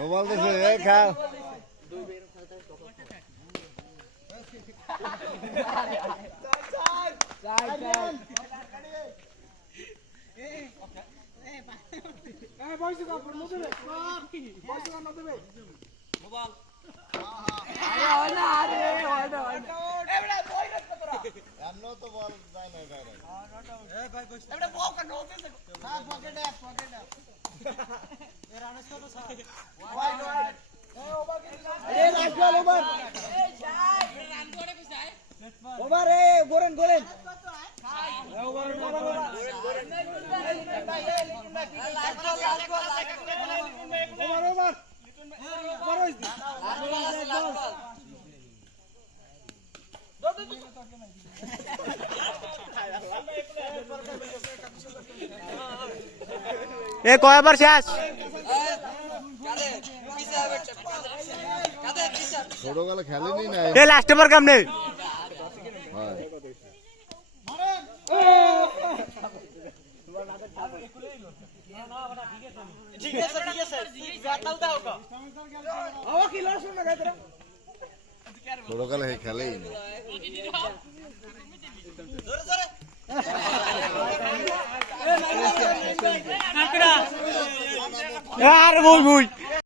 mobile দেখে এই খাও এ কয়বার শেষ ছোটবেলা খেলেনি না এ লাস্ট ওভার কেমনে ছোটবেলা খেলেই না আর বল